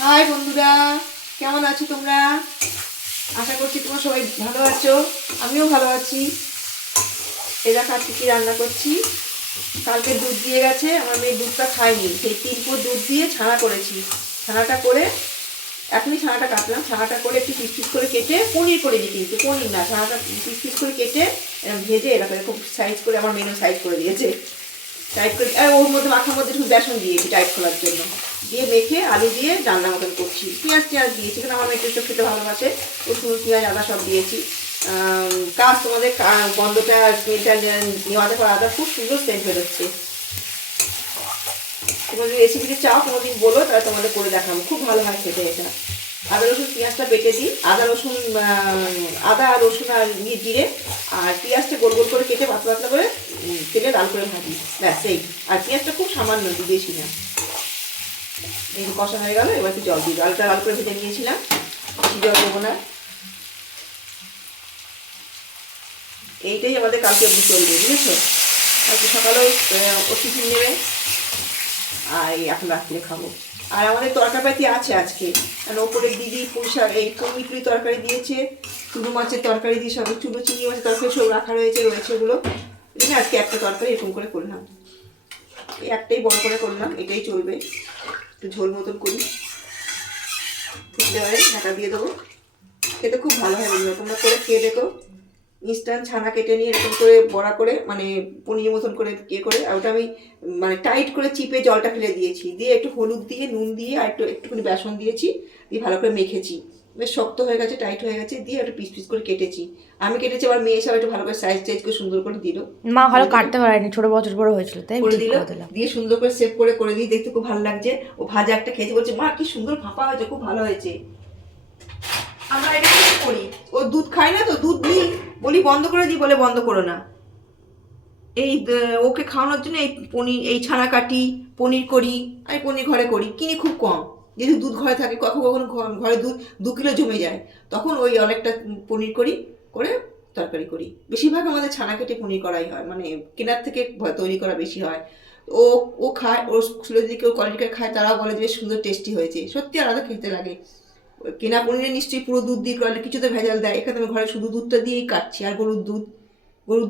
High বন্ধুরা, কেমন আছো তোমরা? আশা করছি তোমরা সবাই ভালো আছো। আমিও ভালো আছি। এরা কাছে কি রান্না করছি, কালকে দুধ দিয়ে গেছে, আমার মেয়ে দুধটা খায়নি, সেই 3 পোয়া দুধ দিয়ে ছানা করেছি। ছানাটা করে এখনই ছানাটা কাটলাম, ছানাটা করে একটু পিস পিস করে কেটে পনির করে দিই, কিন্তু পনির না, ছানাটা পিস পিস করে কেটে এরকম ভেজে এরকম খুব সাইজ করে আমার মেনু সাইজ করে দিয়েছে। টাইট করে আর ওর মধ্যে মাখার মধ্যে একটু বেসন দিয়েছি টাইট করার জন্য, দিয়ে মেখে আলু দিয়ে রান্না মতন করছি। পেঁয়াজ টিয়াজ দিয়েছি, কারণ আমার মেয়েটা খেতে ভালোবাসে। রসুন পেঁয়াজ আদা সব দিয়েছি। কাজ তোমাদের গন্ধটা স্মেলটা নেওয়াতে পর আদা খুব সুন্দর সেন্ট বেরোচ্ছে। তোমরা যদি রেসিপিটি চাও কোনোদিন বলো, তাহলে তোমাদের করে দেখাবো, খুব ভালো হয় খেতে এটা। আদা রসুন পেঁয়াজটা বেটে দিই, আদা আর রসুন আর জিরে আর পেঁয়াজটা গোল গোল করে কেটে পাতলা পাতলা করে তেলে লাল করে ভাজি, ব্যাস এই। আর পেঁয়াজটা খুব সামান্য দিই, বেশি না। এই কষা হয়ে গেল, এবার একটু জল দিই, আলুটা লাল করে ভেজে নিয়েছিলাম, বেশি জল দেবো না। এইটাই আমাদের কালকে অবধি চলবে, বুঝেছো? কালকে সকালেও ও টিফিন নেবে, আর এখন রাত্রে খাবো। আর আমাদের তরকারি আছে আজকে, কারণ ওপরে দিদি এই পনির তরকারি দিয়েছে, চুনো মাছের তরকারি দিয়ে সব, চুনো চিংড়ি মাছের তরকারি সব রাখা রয়েছে ওগুলো। আজকে একটা তরকারি এরকম করে করলাম, এই একটাই বড় করে করলাম, এটাই চলবে। একটু ঝোল মতন করি, ফুটলে হয় ঢাকা দিয়ে দেবো। খেতে খুব ভালো হয় বন্ধুরা, তোমরা করে খেয়ে দেখো। ইনস্ট্যান্ট ছানা কেটে নিয়ে এরকম করে বড়া করে, মানে পনির মতন করে করে, আর ওটা আমি মানে টাইট করে চিপে জলটা ফেলে দিয়েছি, দিয়ে একটু হলুদ দিয়ে নুন দিয়ে আর একটুখানি বেসন দিয়েছি, দিয়ে ভালো করে মেখেছি। বেশ শক্ত হয়ে গেছে, টাইট হয়ে গেছে, দিয়ে একটু পিস পিস করে কেটেছি। আমি কেটেছি, আবার মেয়ে সব একটু ভালো করে সাইজ টাইজ করে সুন্দর করে দিল। মা ভালো কাটতে পারেনি, ছোট বছর বড় হয়েছিল তাই করে দিল, দিয়ে সুন্দর করে সেভ করে দিই, দেখতে খুব ভালো লাগছে। ও ভাজা একটা খেয়েছে, বলছে মা কি সুন্দর ফাঁপা হয়েছে, খুব ভালো হয়েছে। আমরা এটা করি, ও দুধ খায় না তো, দুধ নিই বলি বন্ধ করে দিই, বলে বন্ধ করো না। এই ওকে খাওয়ানোর জন্য এই ছানা কাটি, পনির করি। আমি পনির ঘরে করি, কিনি খুব কম, যেহেতু দুধ ঘরে থাকে। কখনো কখনো ঘরে দুধ 2 কিলো জমে যায়, তখন ওই অনেকটা পনির করি, করে তরকারি করি। বেশিরভাগ আমাদের ছানা কেটে পনির করাই হয়, মানে কেনার থেকে তৈরি করা বেশি হয়। ও ও খায়, ওর স্কুলে যদি কেউ কোয়ালিটিটা খায়, তারাও বলে যে সুন্দর টেস্টি হয়েছে, সত্যি আলাদা খেতে লাগে। কেনা পনিরে নিশ্চয়ই পুরো দুধ দিয়ে করলে কিছুতে ভেজাল দেয়, এখানে আমি ঘরে শুধু দুধটা দিয়েই কাটছি। আর গরুর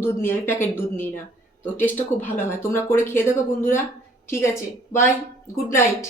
দুধ নিই আমি, প্যাকেট দুধ নিই না। তো টেস্টটা খুব ভালো হয়, তোমরা করে খেয়ে দেখো বন্ধুরা। ঠিক আছে, বাই, গুড নাইট।